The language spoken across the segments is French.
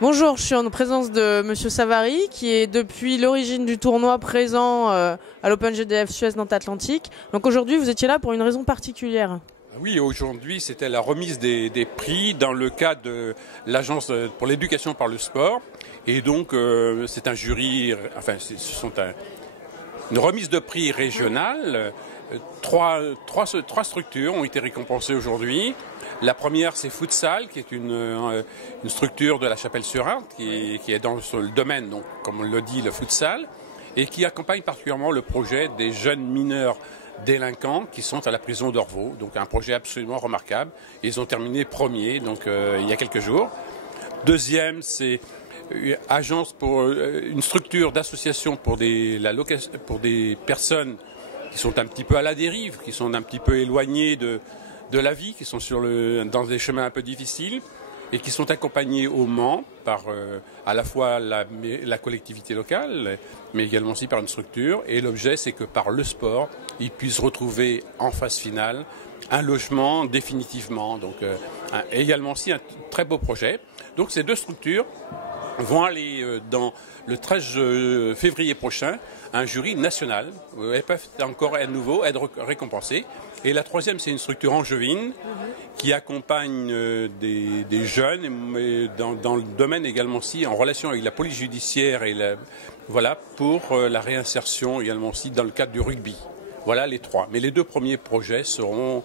Bonjour, je suis en présence de Monsieur Savary, qui est depuis l'origine du tournoi présent à l'Open GDF Suez Nantes Atlantique. Donc aujourd'hui, vous étiez là pour une raison particulière. Oui, aujourd'hui, c'était la remise des prix dans le cadre de l'Agence pour l'éducation par le sport. Et donc, c'est un jury, enfin, une remise de prix régionale. Trois structures ont été récompensées aujourd'hui. La première, c'est Futsal, qui est une structure de la Chapelle-sur-Arte, qui est dans le domaine, donc, comme on le dit, le futsal, et qui accompagne particulièrement le projet des jeunes mineurs délinquants qui sont à la prison d'Orvaux. Donc un projet absolument remarquable. Ils ont terminé premier, donc il y a quelques jours. Deuxième, c'est une structure d'association pour des personnes qui sont un petit peu à la dérive, qui sont un petit peu éloignées de la vie, qui sont dans des chemins un peu difficiles et qui sont accompagnés au Mans par à la fois la collectivité locale, mais également aussi par une structure. Et l'objet, c'est que par le sport, ils puissent retrouver en phase finale un logement définitivement. Donc également aussi un très beau projet. Donc ces deux structures vont aller dans le 13 février prochain à un jury national. Elles peuvent encore à nouveau être récompensées. Et la troisième, c'est une structure angevine qui accompagne des jeunes, mais dans le domaine également aussi, en relation avec la police judiciaire voilà, pour la réinsertion également aussi dans le cadre du rugby. Voilà les trois. Mais les deux premiers projets seront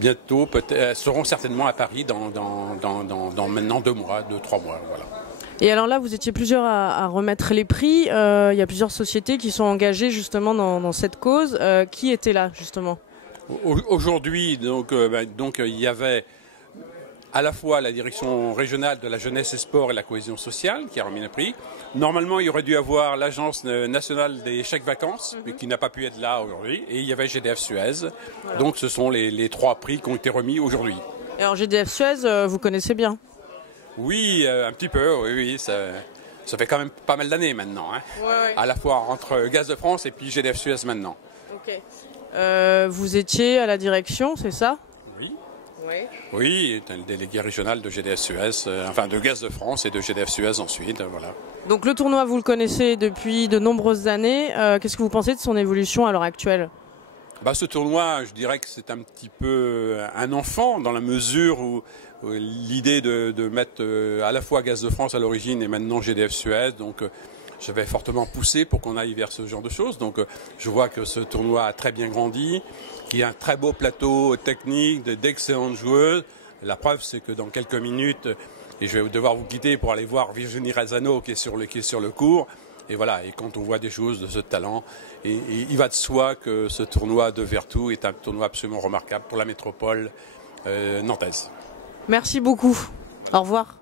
bientôt, seront certainement à Paris dans maintenant 2 mois, 2-3 mois. Voilà. Et alors là, vous étiez plusieurs à remettre les prix. Il y a plusieurs sociétés qui sont engagées justement dans cette cause. Qui était là justement? Aujourd'hui, donc, il y avait à la fois la direction régionale de la jeunesse et sport et la cohésion sociale qui a remis le prix. Normalement, il aurait dû avoir l'agence nationale des chèques vacances, mais qui n'a pas pu être là aujourd'hui. Et il y avait GDF Suez. Voilà. Donc ce sont les 3 prix qui ont été remis aujourd'hui. Et alors GDF Suez, vous connaissez bien? Oui, un petit peu, oui. Ça fait quand même pas mal d'années maintenant. Hein. Ouais. À la fois entre Gaz de France et puis GDF Suez maintenant. Ok. Vous étiez à la direction, c'est ça? Oui. Oui, le délégué régional de GDF Suez, enfin de Gaz de France et de GDF Suez ensuite, voilà. Donc le tournoi, vous le connaissez depuis de nombreuses années. Qu'est-ce que vous pensez de son évolution à l'heure actuelle? Ce tournoi, je dirais que c'est un petit peu un enfant dans la mesure où l'idée de mettre à la fois Gaz de France à l'origine et maintenant GDF Suez, donc j'avais fortement poussé pour qu'on aille vers ce genre de choses. Donc je vois que ce tournoi a très bien grandi, qu'il y a un très beau plateau technique, d'excellentes joueuses. La preuve, c'est que dans quelques minutes, et je vais devoir vous quitter pour aller voir Virginie Razzano qui est sur le court. Et voilà, et quand on voit des joueuses de ce talent, et il va de soi que ce tournoi de Vertou est un tournoi absolument remarquable pour la métropole nantaise. Merci beaucoup. Au revoir.